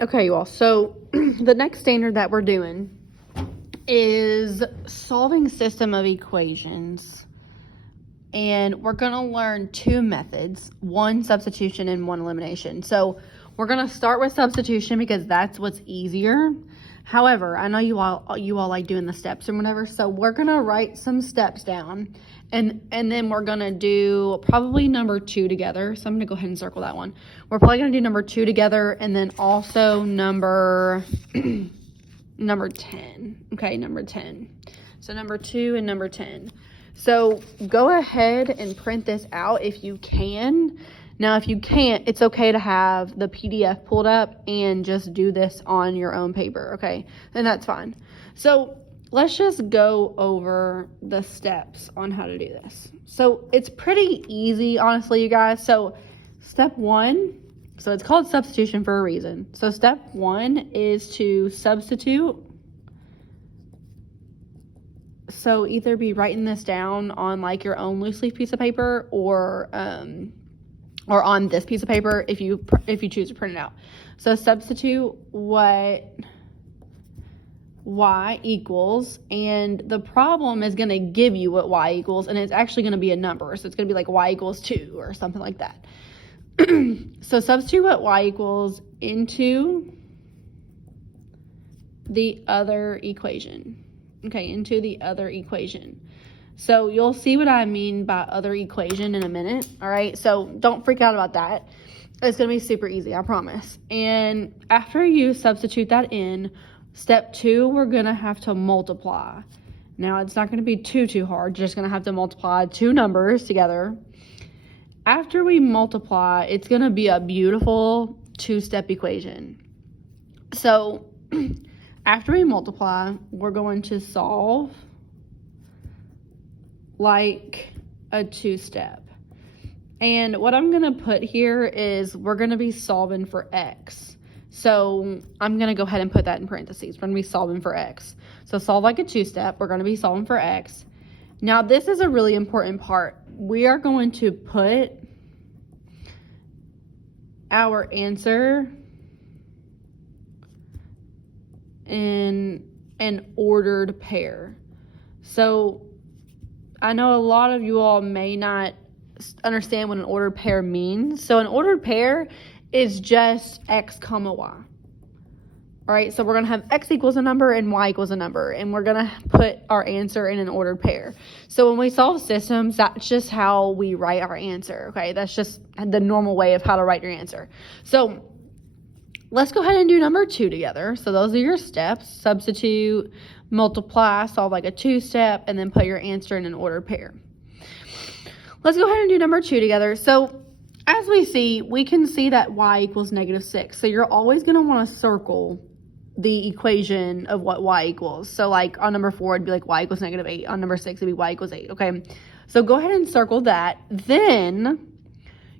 Okay, you all. So the next standard that we're doing is solving system of equations. And we're going to learn two methods, one substitution and one elimination. So we're going to start with substitution because that's what's easier. However, I know you all like doing the steps or whatever. So we're going to write some steps down and then we're going to do probably number 2 together. So I'm going to go ahead and circle that one. We're probably going to do number 2 together and then also number 10. Okay, number 10. So number 2 and number 10. So go ahead and print this out if you can. Now, if you can't, it's okay to have the PDF pulled up and just do this on your own paper, okay? And that's fine. So let's just go over the steps on how to do this. So it's pretty easy, honestly, you guys. So step 1, so it's called substitution for a reason. So step 1 is to substitute. So either be writing this down on like your own loose leaf piece of paper or on this piece of paper if you choose to print it out. So substitute what y equals, and the problem is going to give you what y equals, and it's actually going to be a number. So it's going to be like y equals 2 or something like that. So substitute what y equals into the other equation. Okay, into the other equation. So you'll see what I mean by other equation in a minute, all right? So don't freak out about that. It's going to be super easy, I promise. And after you substitute that in, step 2, we're going to have to multiply. Now, it's not going to be too hard. You're just going to have to multiply 2 numbers together. After we multiply, it's going to be a beautiful 2-step equation. So after we multiply, we're going to solve like a 2-step. And what I'm going to put here is we're going to be solving for x. So I'm going to go ahead and put that in parentheses. We're going to be solving for x. So solve like a 2-step. We're going to be solving for x. Now, this is a really important part. We are going to put our answer in an ordered pair. So I know a lot of you all may not understand what an ordered pair means. So an ordered pair is just x comma y. All right, so we're going to have x equals a number and y equals a number, and we're going to put our answer in an ordered pair. So when we solve systems, that's just how we write our answer, okay? That's just the normal way of how to write your answer. So let's go ahead and do number 2 together. So those are your steps. Substitute, multiply, solve like a 2-step, and then put your answer in an ordered pair. Let's go ahead and do number 2 together. So as we see, we can see that y equals -6. So you're always going to want to circle the equation of what y equals. So like on number 4, it'd be like y equals -8. On number 6, it'd be y equals 8, okay? So go ahead and circle that. Then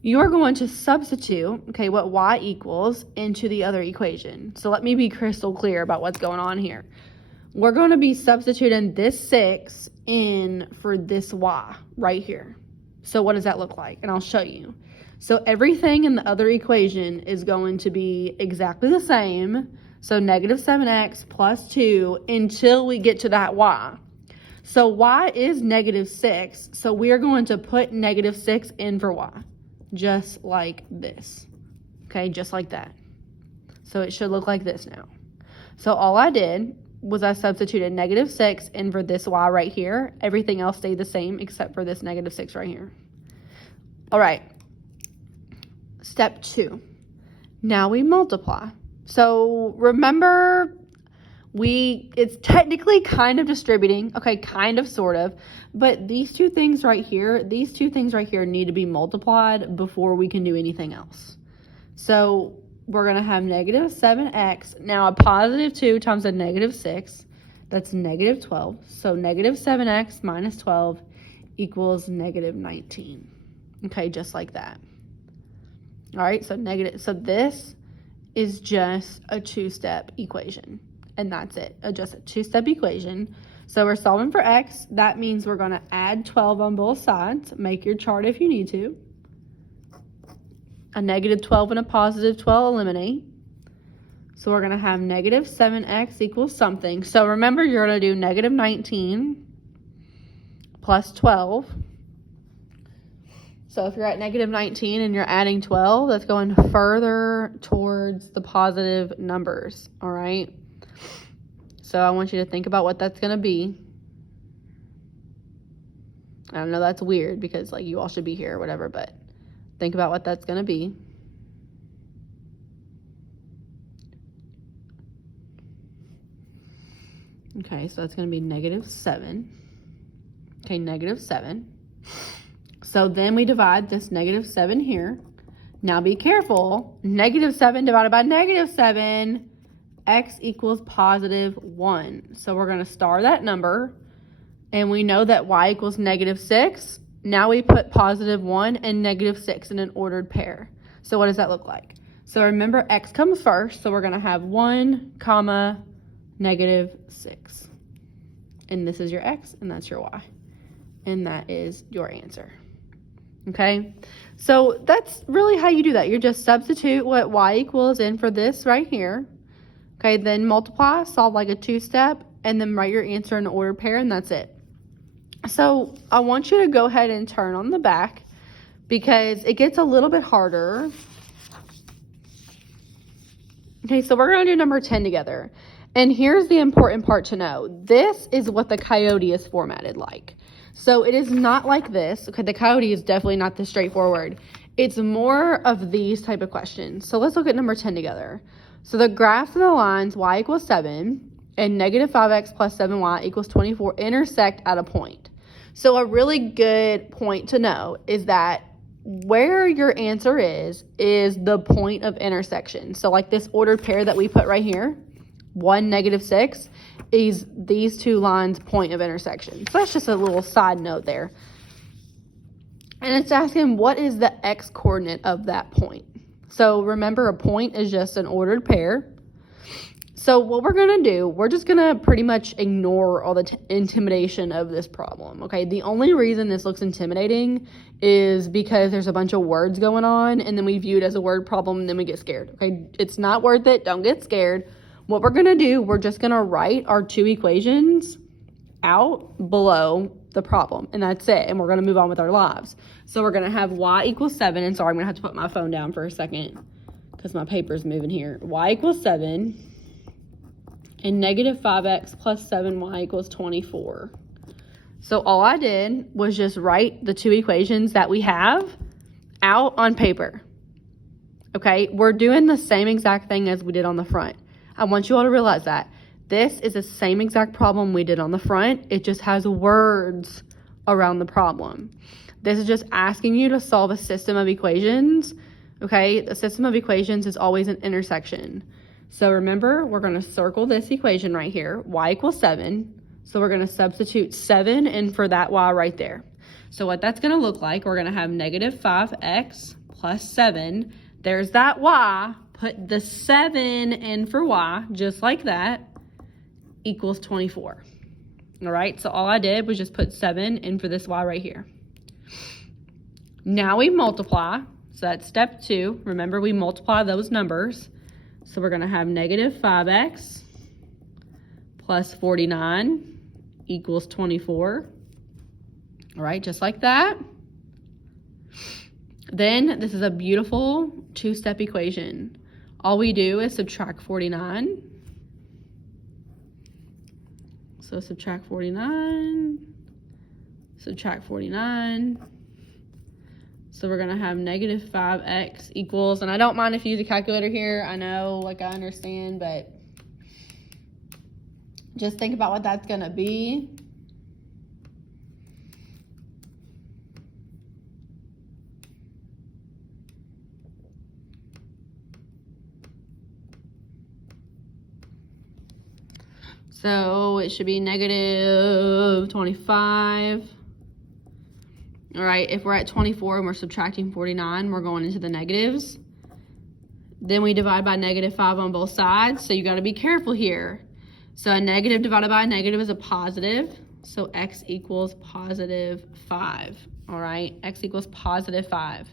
you're going to substitute, okay, what y equals into the other equation. So let me be crystal clear about what's going on here. We're going to be substituting this 6 in for this y right here. So what does that look like? And I'll show you. So everything in the other equation is going to be exactly the same. So -7x plus 2 until we get to that y. So y is -6. So we are going to put -6 in for y. Just like this. Okay, just like that. So it should look like this now. So all I did was I substituted -6 in for this y right here. Everything else stayed the same except for this -6 right here. All right. Step 2. Now we multiply. So remember, it's technically kind of distributing, okay, kind of, sort of, but these two things right here need to be multiplied before we can do anything else. So we're going to have -7x. Now a +2 times a -6, that's -12. So -7x minus 12 equals -19. Okay, just like that. All right, so this is just a 2-step equation, and that's it, just a 2-step equation. So we're solving for x. That means we're going to add 12 on both sides. Make your chart if you need to. A -12 and a +12 eliminate. So we're going to have negative 7x equals something. So remember, you're going to do negative 19 plus 12. So if you're at negative 19 and you're adding 12, that's going further towards the positive numbers, all right? So I want you to think about what that's going to be. I don't know, that's weird because, like, you all should be here or whatever, but think about what that's going to be. Okay, so that's going to be negative 7. Okay, negative 7. So then we divide this negative 7 here. Now be careful. Negative 7 divided by negative 7, x equals positive 1. So we're going to star that number. And we know that y equals negative 6. Now we put positive 1 and negative 6 in an ordered pair. So what does that look like? So remember, x comes first. So we're going to have 1, comma, negative 6. And this is your x, and that's your y. And that is your answer. Okay? So that's really how you do that. You just substitute what y equals in for this right here. Okay, then multiply, solve like a two-step, and then write your answer in an ordered pair, and that's it. So I want you to go ahead and turn on the back because it gets a little bit harder. Okay, so we're going to do number 10 together. And here's the important part to know. This is what the Coyote is formatted like. So it is not like this. Okay, the Coyote is definitely not this straightforward. It's more of these type of questions. So let's look at number 10 together. So the graph of the lines y equals 7 and negative 5x plus 7y equals 24 intersect at a point. So a really good point to know is that where your answer is the point of intersection. So like this ordered pair that we put right here, 1, negative 6, is these two lines' point of intersection. So that's just a little side note there. And it's asking what is the x coordinate of that point. So remember, a point is just an ordered pair. So what we're going to do, we're just going to pretty much ignore all the intimidation of this problem, okay? The only reason this looks intimidating is because there's a bunch of words going on, and then we view it as a word problem, and then we get scared, okay? It's not worth it. Don't get scared. What we're going to do, we're just going to write our two equations out below the problem, and that's it, and we're going to move on with our lives. So we're going to have y equals 7, and sorry, I'm going to have to put my phone down for a second because my paper's moving here. Y equals 7. And negative 5x plus 7y equals 24. So all I did was just write the two equations that we have out on paper. Okay, we're doing the same exact thing as we did on the front. I want you all to realize that. This is the same exact problem we did on the front. It just has words around the problem. This is just asking you to solve a system of equations. Okay, the system of equations is always an intersection. So remember, we're going to circle this equation right here, y equals 7. So we're going to substitute 7 in for that y right there. So what that's going to look like, we're going to have negative 5x plus 7. There's that y. Put the 7 in for y, just like that, equals 24. All right, so all I did was just put 7 in for this y right here. Now we multiply. So that's step 2. Remember, we multiply those numbers. So we're going to have negative 5x plus 49 equals 24. All right, just like that. Then this is a beautiful two-step equation. All we do is subtract 49. So subtract 49, subtract 49. So we're going to have negative 5x equals, and I don't mind if you use a calculator here. I know, like, I understand, but just think about what that's going to be. So it should be negative 25. All right, if we're at 24 and we're subtracting 49, we're going into the negatives. Then we divide by negative 5 on both sides, so you got to be careful here. So a negative divided by a negative is a positive, so x equals positive 5. All right, x equals positive 5.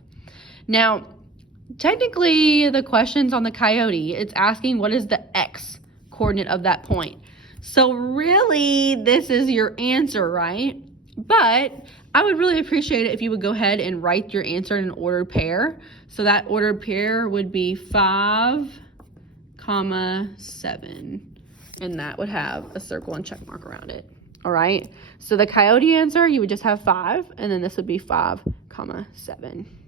Now, technically the question's on the coyote. It's asking what is the x coordinate of that point. So really, this is your answer, right? But I would really appreciate it if you would go ahead and write your answer in an ordered pair. So that ordered pair would be 5, 7. And that would have a circle and check mark around it. All right. So the coyote answer, you would just have 5, and then this would be 5, 7.